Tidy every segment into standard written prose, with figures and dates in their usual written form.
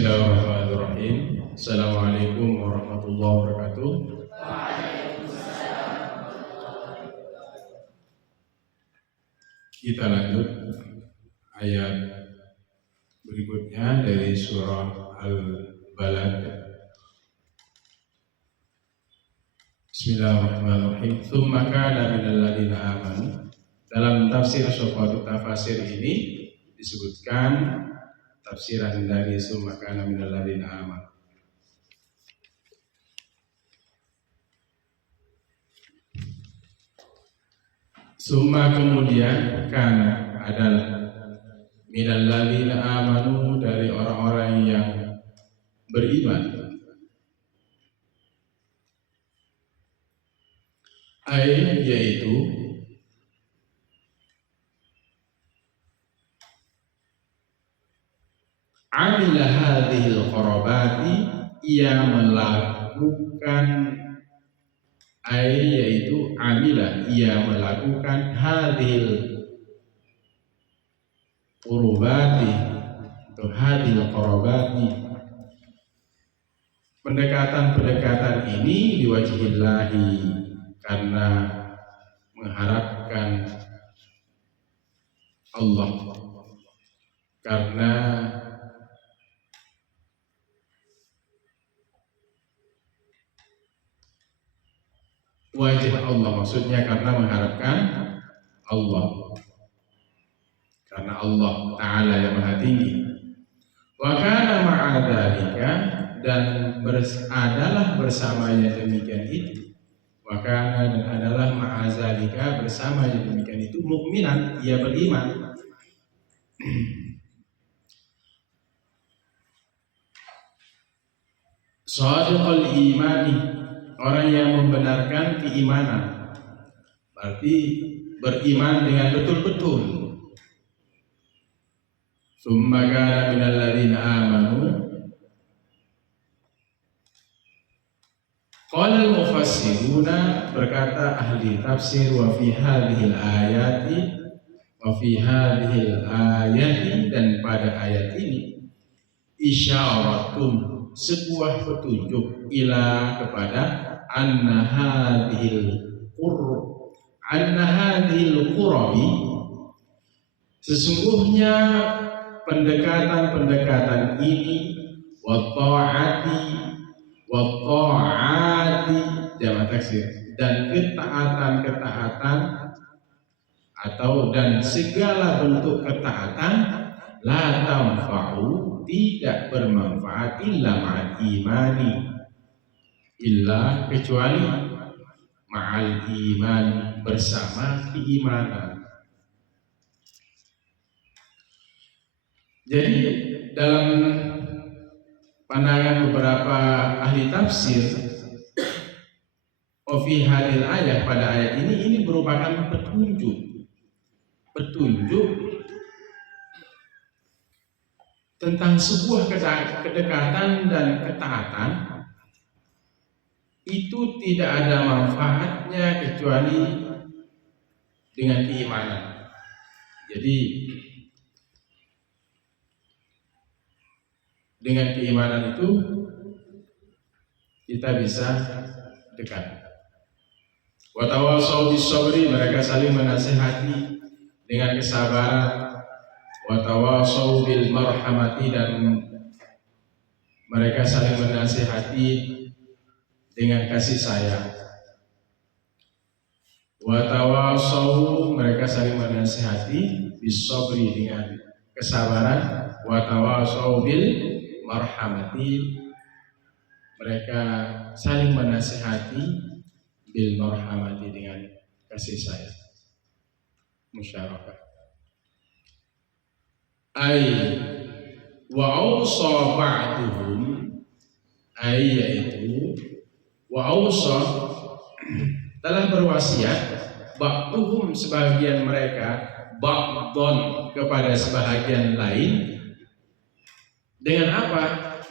Bismillahirrahmanirrahim. Assalamualaikum warahmatullahi wabarakatuh. Kita lanjut ayat berikutnya dari surah Al-Balad. Bismillahirrahmanirrahim. Tsumma kana minal ladzina amanu. Dalam tafsir Syafa'ut Tafasir ini disebutkan tafsiran dari tsumma kana minal ladzina amanu. Summa kemudian kana adalah minal ladzina amanu, dari orang-orang yang beriman. Yaitu amila hadhil qarabati, ia melakukan yaitu amila, ia melakukan hadhil qurbati atau hadhil qarabati, pendekatan-pendekatan ini liwajhillahi, karena mengharapkan Allah, karena wajah Allah, maksudnya karena mengharapkan Allah, karena Allah Ta'ala yang Maha Tinggi. Wa kana ma'adzalika, dan adalah bersamanya demikian itu. Wa kana, dan adalah ma'adzalika, bersamanya demikian itu, mukminan, ia beriman. Shadiqul imani, orang yang membenarkan keimanan, berarti beriman dengan betul-betul. Tsumma kana minal ladzina amanu. Qala al-mufassiruna, berkata ahli tafsir, wa fi hadhil ayati, wa fi hadhil ayati, dan pada ayat ini isyaratun, sebuah petunjuk, ila, kepada anna hadhil qurabi, sesungguhnya pendekatan-pendekatan ini, wa ta'ati jamak taksir, dan ketaatan-ketaatan atau dan segala bentuk ketaatan, la tanfa'u, tidak bermanfaat, illa ma'al imani, illa, kecuali ma'al imani, bersama keimanan. Jadi dalam pandangan beberapa ahli tafsir, fi hadil ayat, pada ayat ini merupakan petunjuk tentang sebuah kedekatan dan ketaatan itu tidak ada manfaatnya kecuali dengan keimanan. Jadi dengan keimanan itu kita bisa dekat. Wa tawassaw bis sabri, mereka saling menasihati dengan kesabaran. Wa tawassaw bil marhamati, dan mereka saling menasihati dengan kasih sayang. Wa tawassaw, mereka saling menasihati bis sabri, dengan kesabaran. Wa tawassaw bil marhamati, mereka saling menasihati bil marhamati, dengan kasih sayang, musyarakah. Wa awsa ba'duhum, yaitu wa awsa, telah berwasiat, ba'duhum, sebagian mereka, ba'don, kepada sebahagian lain. Dengan apa?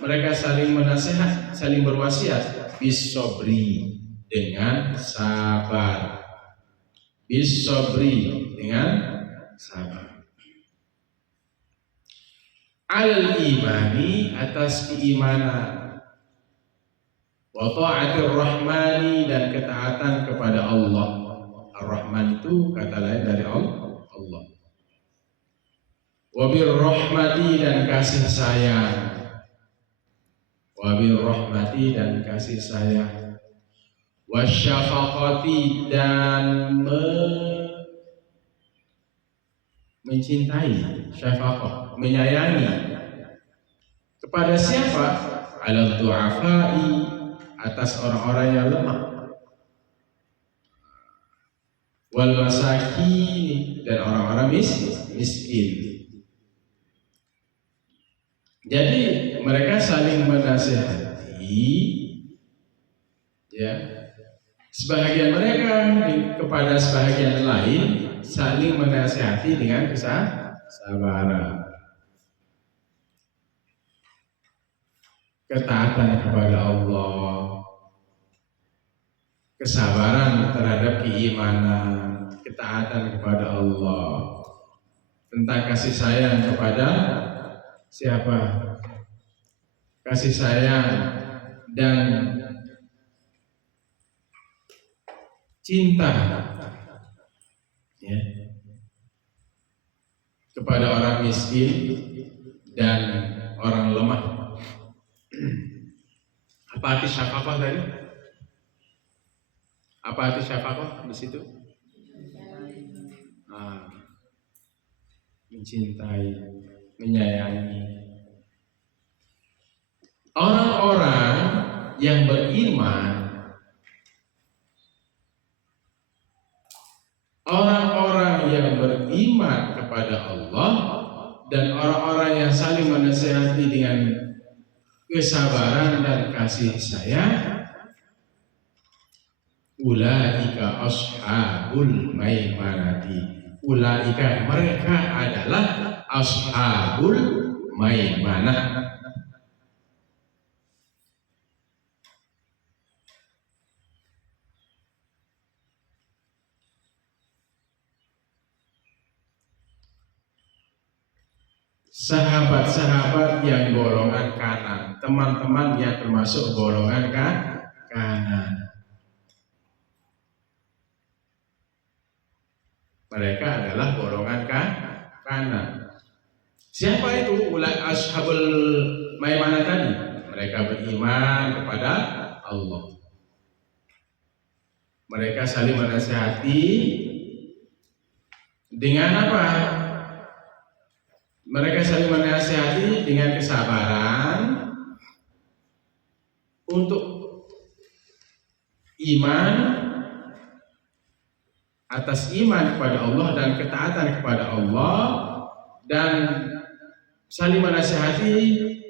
Mereka saling menasihat, saling berwasiat, bisobri, dengan sabar, bisobri, dengan sabar. Al imani, atas keimanan, wa ta'atir rahmani, dan ketaatan kepada Allah. Ar-Rahman itu kata lain dari Allah. Wa bir rahmati, dan kasih sayang. Wa bir rahmati, dan kasih sayang. Wa syafaqati, dan mencintai, syafaqah, menyayangi. Kepada siapa? Ala du'afai, atas orang-orang yang lemah. Wal masakin, dan orang-orang miskin. Jadi mereka saling menasihati, ya. Sebahagian mereka kepada sebahagian lain saling menasihati dengan kesabaran, ketaatan kepada Allah, kesabaran terhadap keimanan, ketaatan kepada Allah, tentang kasih sayang kepada siapa? Kasih sayang dan cinta, ya, kepada orang miskin dan orang lemah. Apa arti syafaqah tadi? Apa arti syafaqah di situ? Mencintai, menyayangi. Orang-orang yang beriman, orang-orang yang beriman kepada Allah, dan orang-orang yang saling menasihati dengan kesabaran dan kasih sayang, ulaika ashabul maimanati. Ulaika, mereka adalah ashabul maimanah. Sahabat-sahabat yang golongan kanan, teman-teman yang termasuk golongan kanan. Mereka adalah golongan kanan. Siapa itu ulai ashabul maimanah tadi? Mereka beriman kepada Allah. Mereka saling menasihati dengan apa? Mereka saling menasihati dengan kesabaran untuk iman, atas iman kepada Allah dan ketaatan kepada Allah, dan saling menasihati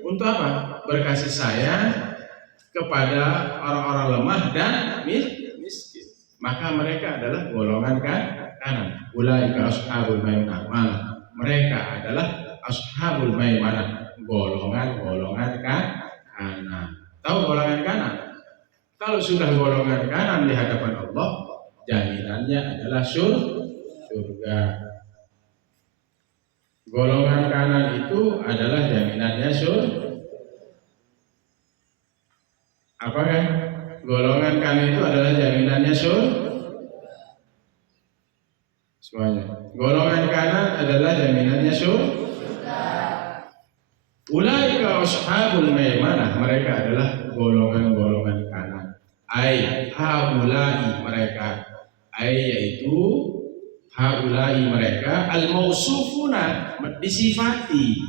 untuk apa? Berkasih sayang kepada orang-orang lemah dan miskin. Maka mereka adalah golongan kanan. Ulaika ashabul maimanah. Mereka adalah ashabul maimanah, golongan kanan. Tahu golongan kanan? Kalau sudah golongan kanan di hadapan Allah, jaminannya adalah surga. Golongan kanan itu adalah jaminannya surga. Apakah golongan kanan itu adalah jaminannya surga? Semuanya. Golongan kanan adalah jaminannya surga. Ulaika ashabul maimanah, mereka adalah golongan-golongan kanan. Ai haulai, mereka, ai yaitu haulai, mereka al-mausufuna, disifati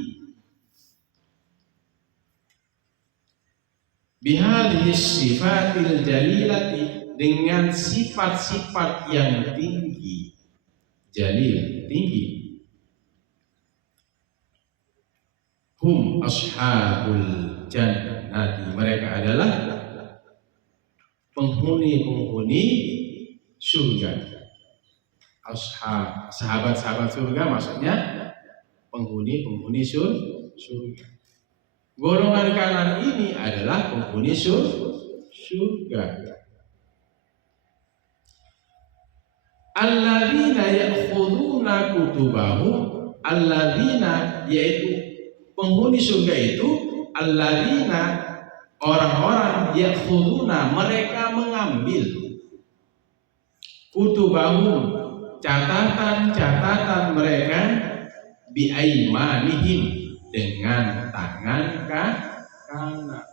bihadhihi sifatil jalilati, dengan sifat-sifat yang tinggi. Jalil, tinggi. Hum ashabul jannati, mereka adalah penghuni-penghuni surga. Ashab, sahabat-sahabat surga, maksudnya penghuni-penghuni surga. Golongan kanan ini adalah penghuni surga. Alladzina ya'khuduna kutubahum, alladzina yaitu Penghuni surga itu alladzina, orang-orang yakhuduna, mereka mengambil kutubahum, catatan-catatan mereka biaimanihim, dengan tangan kanan.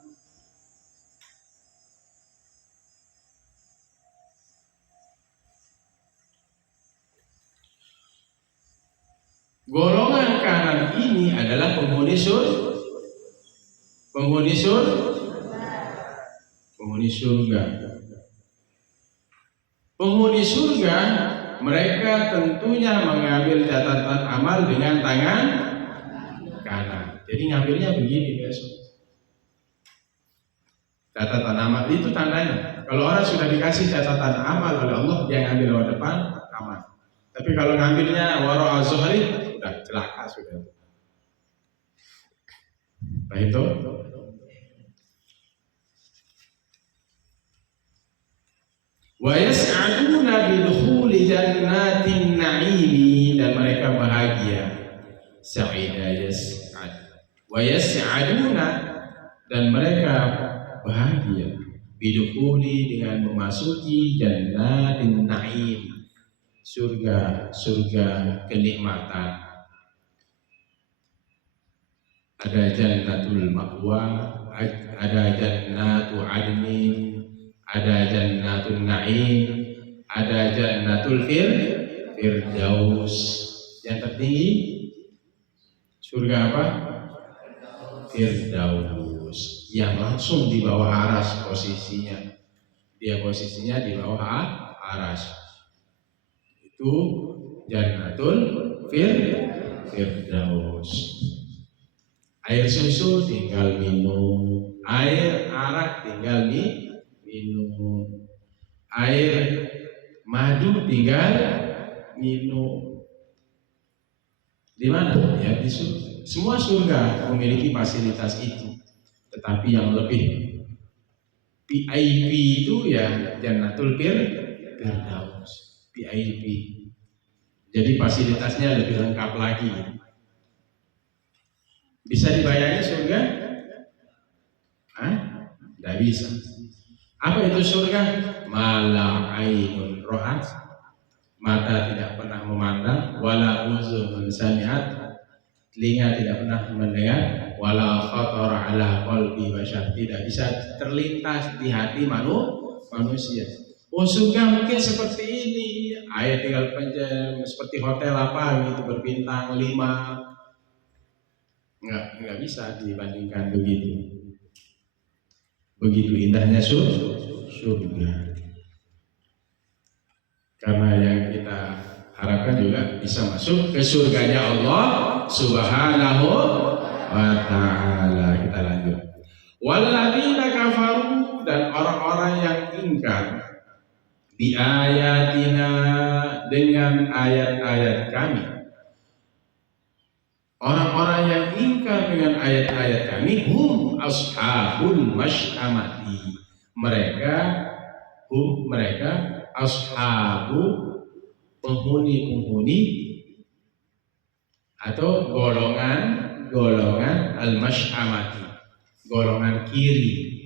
Golongan kanan ini adalah penghuni surga. Penghuni surga, mereka tentunya mengambil catatan amal dengan tangan kanan. Jadi ngambilnya begini besok. Catatan amal itu tandanya. Kalau orang sudah dikasih catatan amal oleh Allah, dia ngambil lewat depan, aman. Tapi kalau ngambilnya wara az-zuhri, sudah celaka sudah. Baik itu. Wa yas'aduna bidukhuli jannatin na'imi, dan mereka bahagia. Sa'ida yas'ad. Wa yas'aduna, dan mereka bahagia bidukhuli, dengan memasuki jannatin na'im, surga kenikmatan. Ada jannatul ma'wa, ada jannatu adnin, ada jannatul na'im, ada jannatul firdaus. Yang tertinggi surga apa? Firdaus, yang langsung di bawah aras posisinya. Dia posisinya di bawah aras. Itu jannatul firdaus. Air susu tinggal minum, air arak tinggal minum, air madu tinggal minum. Di mana? Ya di surga. Semua surga memiliki fasilitas itu. Tetapi yang lebih VIP itu ya jannatul firdaus, VIP. Jadi fasilitasnya lebih lengkap lagi. Bisa dibayangin surga? Tidak bisa. Apa itu surga? Mala ainun ro'at, mata tidak pernah memandang, wala uzunun sami'at, telinga tidak pernah mendengar, wala khatara ala qalbi bashar, tidak bisa terlintas di hati manusia. Oh, surga mungkin seperti ini, air tinggal penjam, seperti hotel apa gitu berbintang 5. Enggak bisa dibandingkan begitu. Begitu indahnya surga. Karena yang kita harapkan juga bisa masuk ke surganya Allah Subhanahu wa ta'ala. Kita lanjut. Walladzina kafaru, dan orang-orang yang ingkar bi ayatina, dengan ayat-ayat kami. Orang-orang yang ingkar dengan ayat-ayat kami, hum ashabul masyamati, mereka ashabu, penghuni atau golongan al-masyamati, golongan kiri.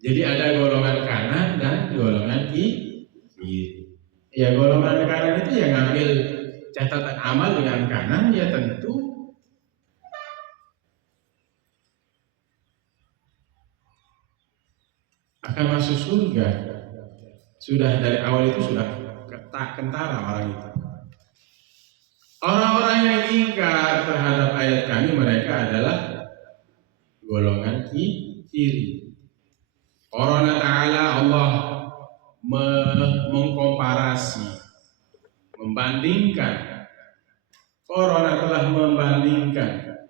Jadi ada golongan kanan dan golongan kiri. Ya, golongan kanan itu yang ngambil catatan amal dengan kanan, ya tentu akan masuk surga. Sudah dari awal itu sudah kentara orang itu. Orang-orang yang ingkar terhadap ayat kami, mereka adalah golongan kiri. Qarana ta'ala, Allah mengkomparasi, membandingkan. Qarana telah membandingkan,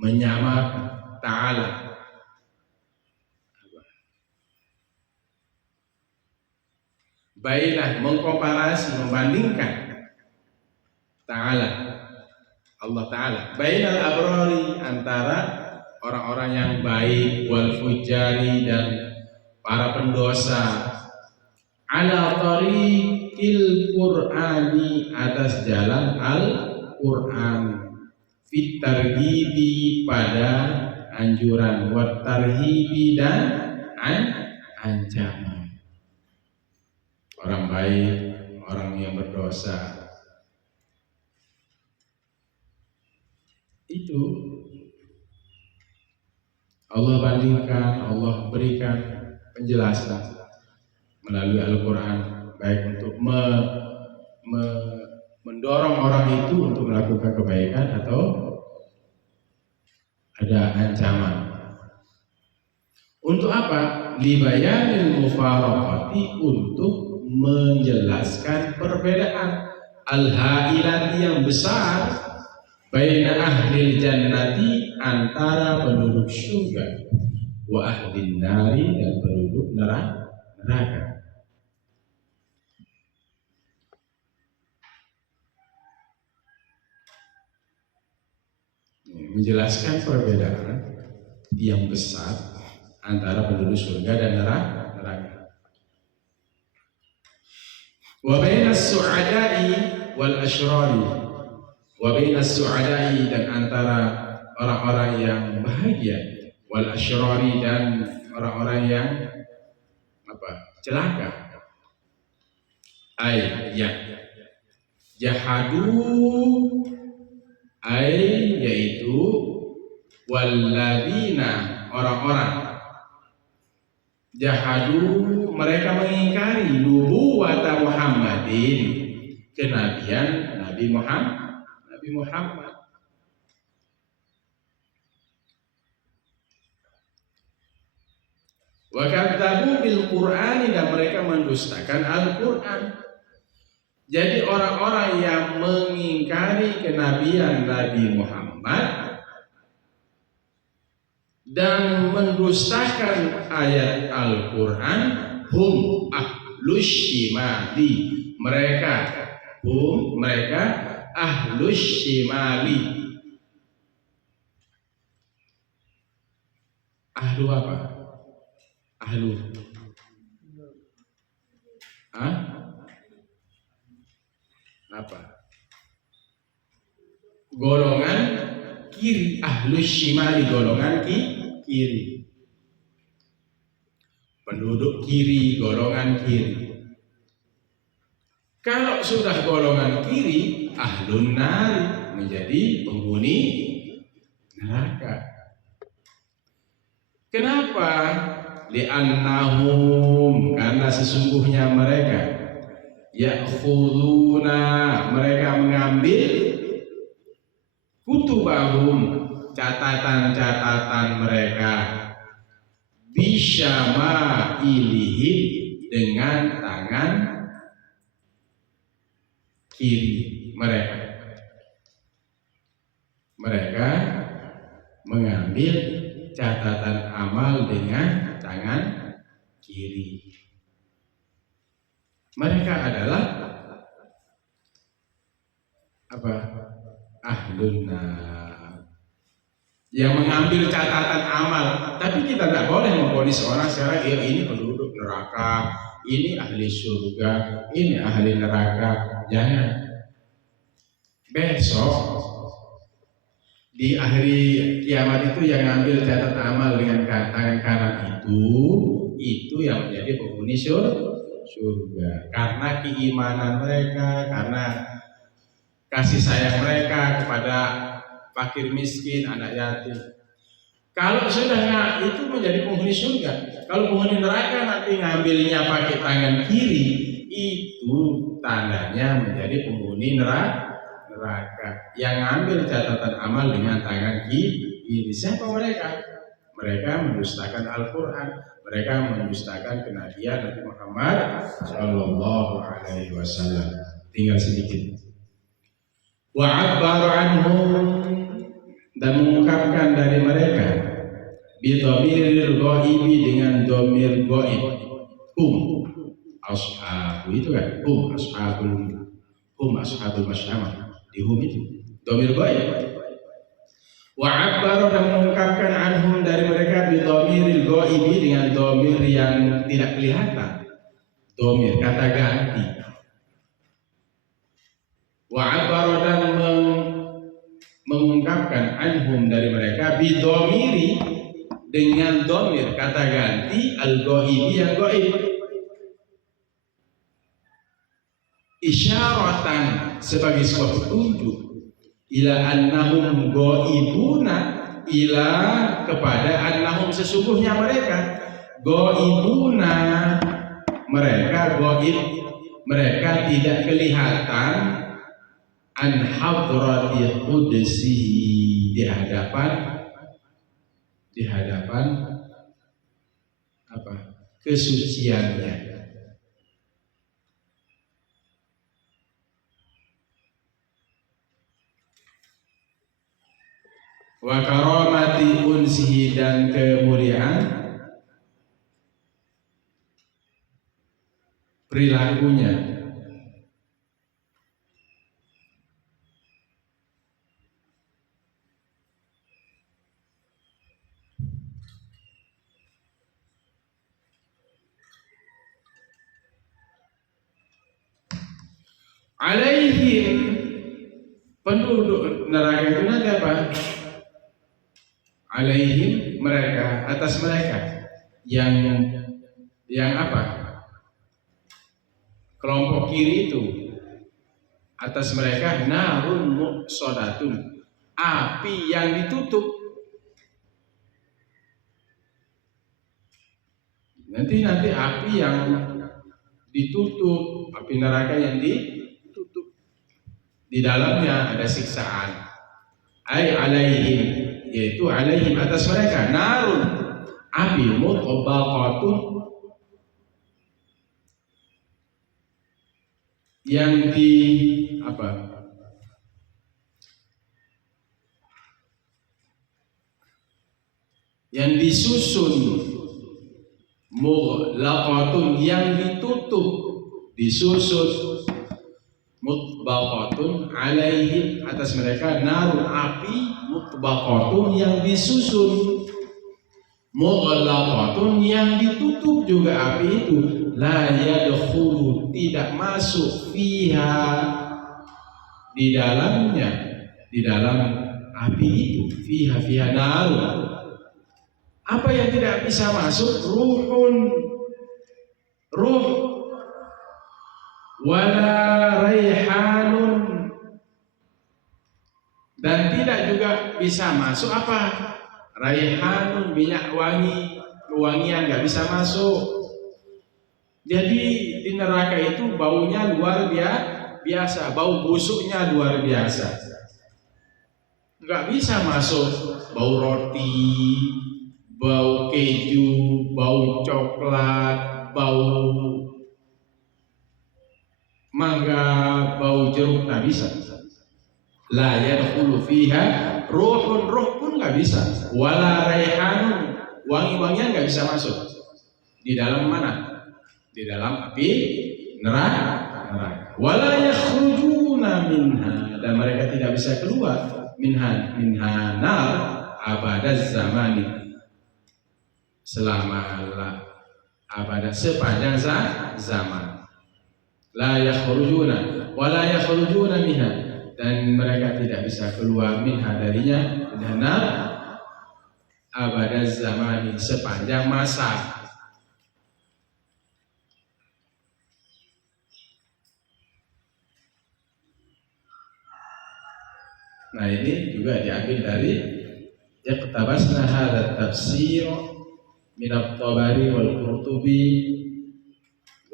menyamakan, ta'ala bainah, mengkomparasi, membandingkan, ta'ala Allah Ta'ala, bainal abrari, antara orang-orang yang baik, wal fujari, dan para pendosa, ala tariqil qur'ani, atas jalan Al-Qur'an, fit targhibi pada anjuran, wat tarhibi dan ancaman. Orang baik, orang yang berdosa, itu Allah bandingkan, Allah berikan penjelasan melalui Al-Quran, baik untuk mendorong orang itu untuk melakukan kebaikan atau ada ancaman. Untuk apa? Libayanil mufaraqati, untuk menjelaskan perbedaan al-hailati yang besar baina ahli jannati, antara penduduk surga, wa ahli nari, dan penduduk neraka. Menjelaskan perbedaan yang besar antara penduduk surga dan neraka. Wa bainas su'ada'i wal asyrari, wa bainas su'ada'i, dan antara orang-orang yang bahagia, wal asyrari, dan orang-orang yang celaka. Jahadu, yaitu walladzina, orang-orang jahadu, mereka mengingkari nubuwata Muhammadin, kenabian Nabi Muhammad. Wa kadzabu bil Qur'ani, dan mereka mendustakan Al-Qur'an. Jadi orang-orang yang mengingkari kenabian Nabi Muhammad dan mendustakan ayat Al-Quran, hum ahlus shimali, mereka ahlus shimali. Ahlu apa? Ahlu apa? Golongan kiri, ahlus shimali, golongan kiri. Penduduk kiri, golongan kiri. Kalau sudah golongan kiri, ahlun nari, menjadi penghuni neraka. Kenapa? Li'annahum, karena sesungguhnya mereka ya'khuduna, mereka mengambil kutubahum, catatan-catatan mereka, bisyama ilihim, dengan tangan kiri mereka. Mereka mengambil catatan amal dengan tangan kiri. Mereka adalah apa? Ahlun nar, yang mengambil catatan amal. Tapi kita tidak boleh memvonis orang sekarang, ini penduduk neraka, ini ahli surga, ini ahli neraka. Jangan. Besok di akhir kiamat itu yang ngambil catatan amal dengan tangan kanan itu yang menjadi penghuni surga, karena keimanan mereka, karena kasih sayang mereka kepada fakir miskin, anak yatim. Kalau sudah itu menjadi penghuni surga. Kalau penghuni neraka nanti ngambilnya pakai tangan kiri, itu tandanya menjadi penghuni neraka. Yang ngambil catatan amal dengan tangan kiri, siapa mereka? Mereka mendustakan Al-Quran, mereka mendustakan kenabian Nabi Muhammad Sallallahu Alaihi Wasallam. Tinggal sedikit. Wa'abbaru anhum, dan mengungkapkan dari mereka bidhamiril ghaibi, dengan dhamir ghaib. Ashabu, itu kan ashabul masyamah, di itu dhamir ghaib. Wa'abbaru, dan mengungkapkan anhum dari mereka bidhamiril ghaibi, dengan dhamir yang tidak kelihatan, dhamir kata ganti. Wa'abbaru, dan mengungkapkan diungkapkan anhum dari mereka bidomiri dengan domir kata ganti al-ghaibi yang gaib, isyaratan sebagai sebuah petunjuk ila annahum ghaibuna, ila kepada annahum sesungguhnya mereka ghaibuna, mereka gaib, mereka tidak kelihatan an hadrati qudsi, di hadapan apa? Kesuciannya. Wa karamati unsihi, dan kemuliaan perilakunya. Alaihim, penduduk neraka itu nanti apa? Alaihim, mereka, atas mereka, yang apa? Kelompok kiri itu atas mereka narun muqsadatun, api yang ditutup. Nanti api yang ditutup, api neraka yang ditutup, di dalamnya ada siksaan. Ai alaihim, yaitu alaihim atas mereka narun, api mutabaqatun, yang di apa? Yang disusun, mughlaqatun, yang ditutup, disusun, mutbaqatun alaihim atas mereka narun, api mutbaqatun yang disusun, mughlaqatun yang ditutup juga api itu, la yadkhulu, tidak masuk, fiha, di dalamnya, di dalam api itu, fiha narun. Apa yang tidak bisa masuk? Ruh, wala raihanun, dan tidak juga bisa masuk apa? Raihanun, minyak wangi, kewangian nggak bisa masuk. Jadi di neraka itu baunya luar biasa, bau busuknya luar biasa, nggak bisa masuk. Bau roti, bau keju, bau coklat, bau mangga, bau jeruk, nggak bisa. La yadkhulu fiha ruhun, ruh pun nggak bisa. Wala raihanun, wangi-wangian nggak bisa masuk. Di dalam mana? Di dalam api neraka. Wala yakhrujuna minha, dan mereka tidak bisa keluar minha nar abadaz zamani, selama abada, sepanjang zaman. La yakhrujuna wala yakhrujuna minha, dan mereka tidak bisa keluar minha darinya, nar abadaz zamani, sepanjang masa. Nah, ini juga diambil dari iqtabasna hadha tafsir min at-Tabari wal Qurtubi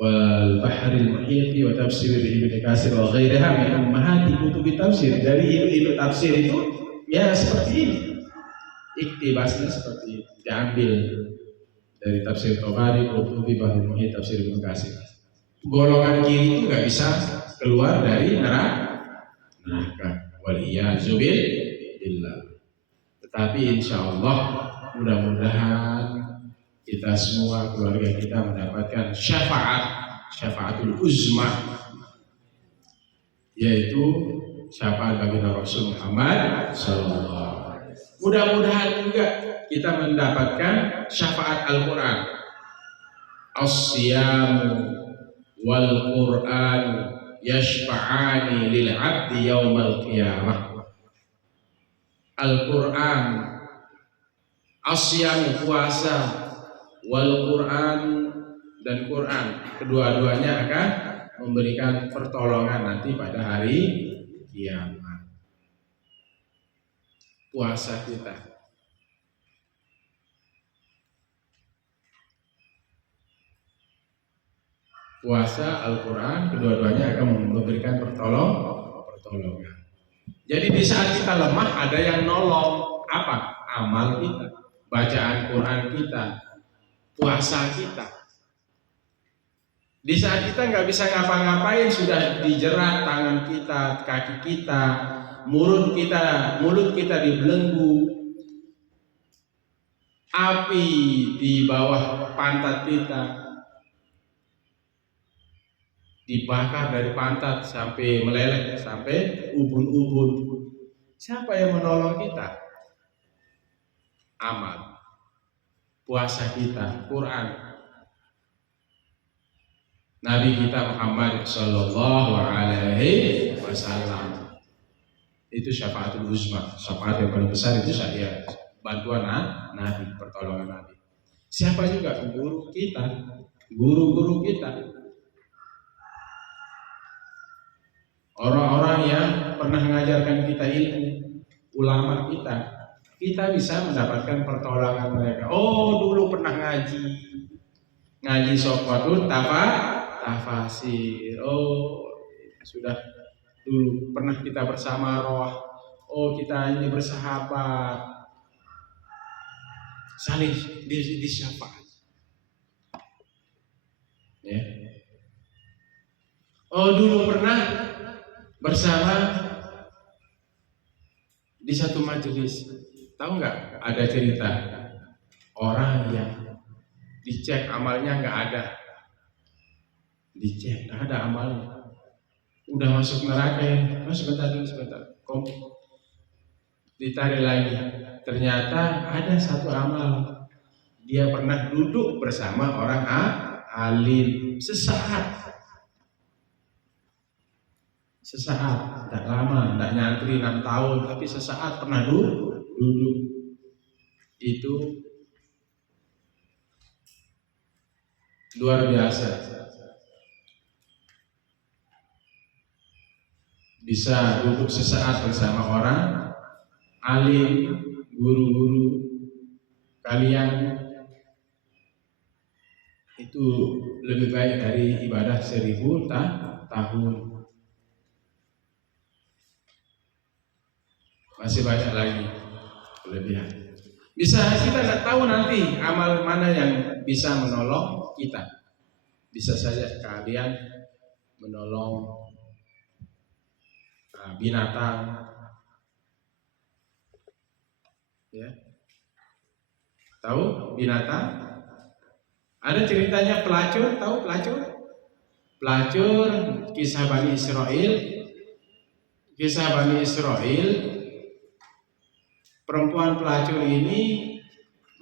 wal Bahr al-Muhit wa tafsir Ibnu Katsir wa ghairiha min ummahati kutub tafsir. Dari ilmu tafsir itu ya seperti ini. Iqtibasnya seperti ini, diambil dari tafsir Tabari, Qurtubi, Bahr al-Muhit, tafsir Ibnu Katsir. Golongan kiri itu nggak bisa keluar dari neraka. Waliyazu billah. Tetapi insya Allah mudah-mudahan kita semua, keluarga kita mendapatkan syafaatul uzma, yaitu syafaat bagi Rasul Muhammad SAW. Mudah-mudahan juga kita mendapatkan syafaat Al-Quran. As-siyamu wal Quran yashfa'ani lil 'abdi yaumal qiyamah. Al-Quran, asyam puasa, wal Quran dan Quran, kedua-duanya akan memberikan pertolongan nanti pada hari kiamat. Puasa kita, puasa, Al-Quran, kedua-duanya akan memberikan pertolongan. Jadi di saat kita lemah ada yang nolong. Apa? Amal kita, bacaan Quran kita, puasa kita. Di saat kita nggak bisa ngapa-ngapain, sudah dijerat tangan kita, kaki kita, mulut kita dibelenggu, api di bawah pantat kita, dibakar dari pantat sampai meleleh, sampai ubun-ubun. Siapa yang menolong kita? Amal, puasa kita, Quran. Nabi kita Muhammad Sallallahu Alaihi Wasallam itu syafaatul uzma, syafaat yang paling besar itu saya, bantuan Nabi, pertolongan Nabi. Siapa juga? Guru kita, guru-guru kita, orang-orang yang pernah mengajarkan kita ilmu, ulama kita bisa mendapatkan pertolongan mereka. Oh, dulu pernah ngaji sokotun tafasir. Oh, sudah dulu pernah kita bersama roh. Oh, kita ini bersahabat, saling disyafaat. Ya. Oh, dulu pernah bersama di satu majelis. Tahu nggak? Ada cerita orang yang dicek amalnya nggak ada, dicek nggak ada amalnya, udah masuk neraka ya. Oh, sebentar, ditarik lagi, ternyata ada satu amal, dia pernah duduk bersama orang alim sesaat, tidak lama, tidak nyantri 6 tahun, tapi sesaat pernah duduk. Itu luar biasa. Bisa duduk sesaat bersama orang alim, guru-guru kalian, itu lebih baik dari ibadah 1000 tahun. Masih banyak lagi kelebihan. Bisa kita nggak tahu nanti amal mana yang bisa menolong kita. Bisa saja kalian menolong binatang, ya. Tahu binatang? Ada ceritanya pelacur, tahu pelacur? Pelacur, kisah Bani Israel. Perempuan pelacur ini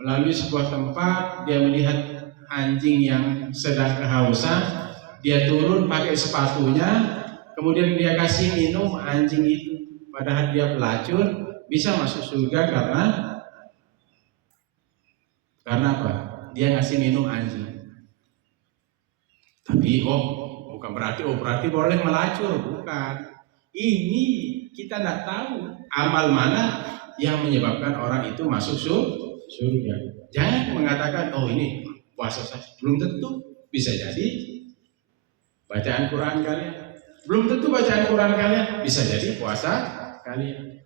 melalui sebuah tempat, dia melihat anjing yang sedang kehausan, dia turun pakai sepatunya, kemudian dia kasih minum anjing itu. Padahal dia pelacur, bisa masuk surga karena apa? Dia ngasih minum anjing. Tapi bukan berarti boleh melacur, bukan. Ini kita tidak tahu amal mana yang menyebabkan orang itu masuk surga. Jangan mengatakan, oh ini puasa saja. Belum tentu, bisa jadi bacaan Quran kalian. Belum tentu bacaan Quran kalian, bisa jadi puasa kalian.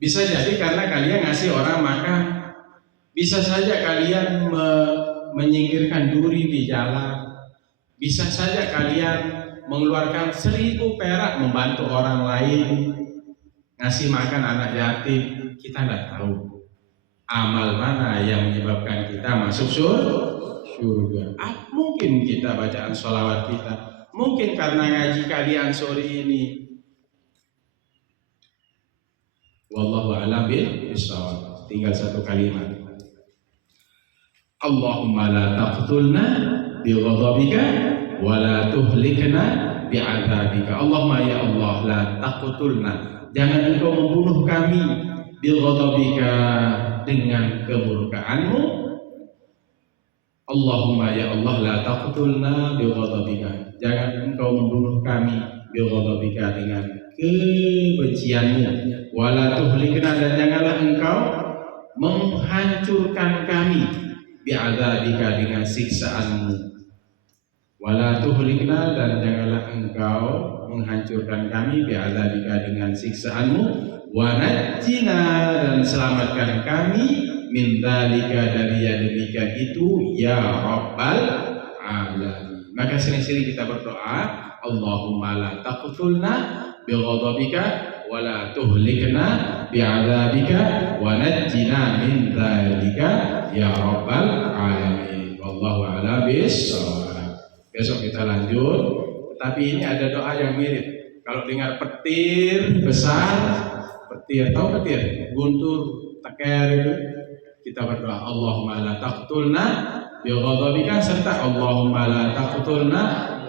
Bisa jadi karena kalian ngasih orang makan. Bisa saja kalian menyingkirkan duri di jalan. Bisa saja kalian mengeluarkan 1000 perak membantu orang lain, ngasih makan anak yatim. Kita tidak tahu amal mana yang menyebabkan kita masuk surga. Mungkin kita bacaan sholawat kita, mungkin karena ngaji kalian sore ini. Wallahu a'lam bishawab. Tinggal satu kalimat. Allahumma la taqtulna bi ghadabika wa la tuhlikna bi 'adzabika. Allahumma ya Allah la taqtulna. Jangan engkau membunuh kami bighadabika dengan kemurkaanmu. Allahumma ya Allah la taqtulna bighadabika, jangan engkau membunuh kami bighadabika dengan kebencianmu, wala tuhlikna, dan janganlah engkau menghancurkan kami bi'adzabika dengan siksaanmu, wala tuhlikna, dan janganlah engkau menghancurkan kami bi'adzabika dengan siksaanmu, wa najjina, dan selamatkan kami min dzalika, dari yang demikian itu, ya rabbal alamin. Maka sering-sering kita berdoa, Allahumma la taqtulna bighadabika wa la tuhlikna bi'adzabika wa najjina min dzalika ya rabbal alamin. Wallahu a'lam bissawab. Besok kita lanjut, tapi ini ada doa yang mirip. Kalau dengar petir besar, petir, tahu petir, guntur, teker itu, kita berdoa Allahumma la taqtulna bighadabika, serta Allahumma la taqtulna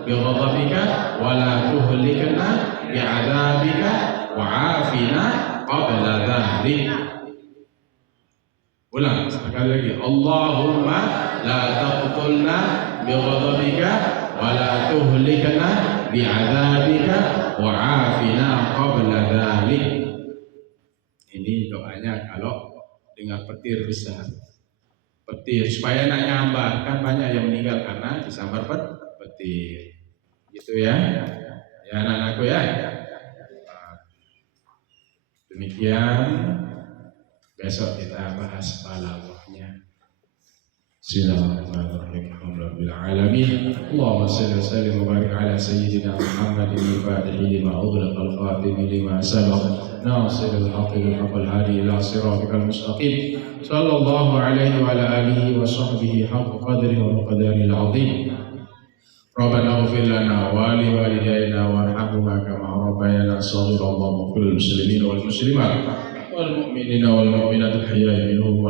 bighadabika wa la tuhlikna bi'adzabika wa afina qabla dzalik. Ulang sekali lagi, Allahumma la taqtulna bighadabika wa la tuhlikna bi'adzabika wa afina qabla dzalik. Ini doanya kalau dengar petir besar, petir, supaya nak nyambar, kan banyak yang meninggal karena disambar petir, gitu ya, ya anak-anakku ya. Demikian, besok kita bahas balaghahnya. Bismillahirrahmanirrahim. Alhamdulillahirabbil alamin. Allahumma shalli wa sallim wa barik ala sayyidina Muhammadin al-fatihi lima ughliqa al-khatimi lima sabaq nasiril haqqi bil haqqil hadi ila siratikal mustaqim. Sallallahu alaihi wa ala alihi wa sahbihi haqqa qadri wa miqdaril azim. Rabbana ighfir lana wa li walidayna warhamhuma kama rabbayana shaghira. Allahumma ighfir lil muslimin wal muslimat wal mu'minina wal mu'minat al-ahya'i minhum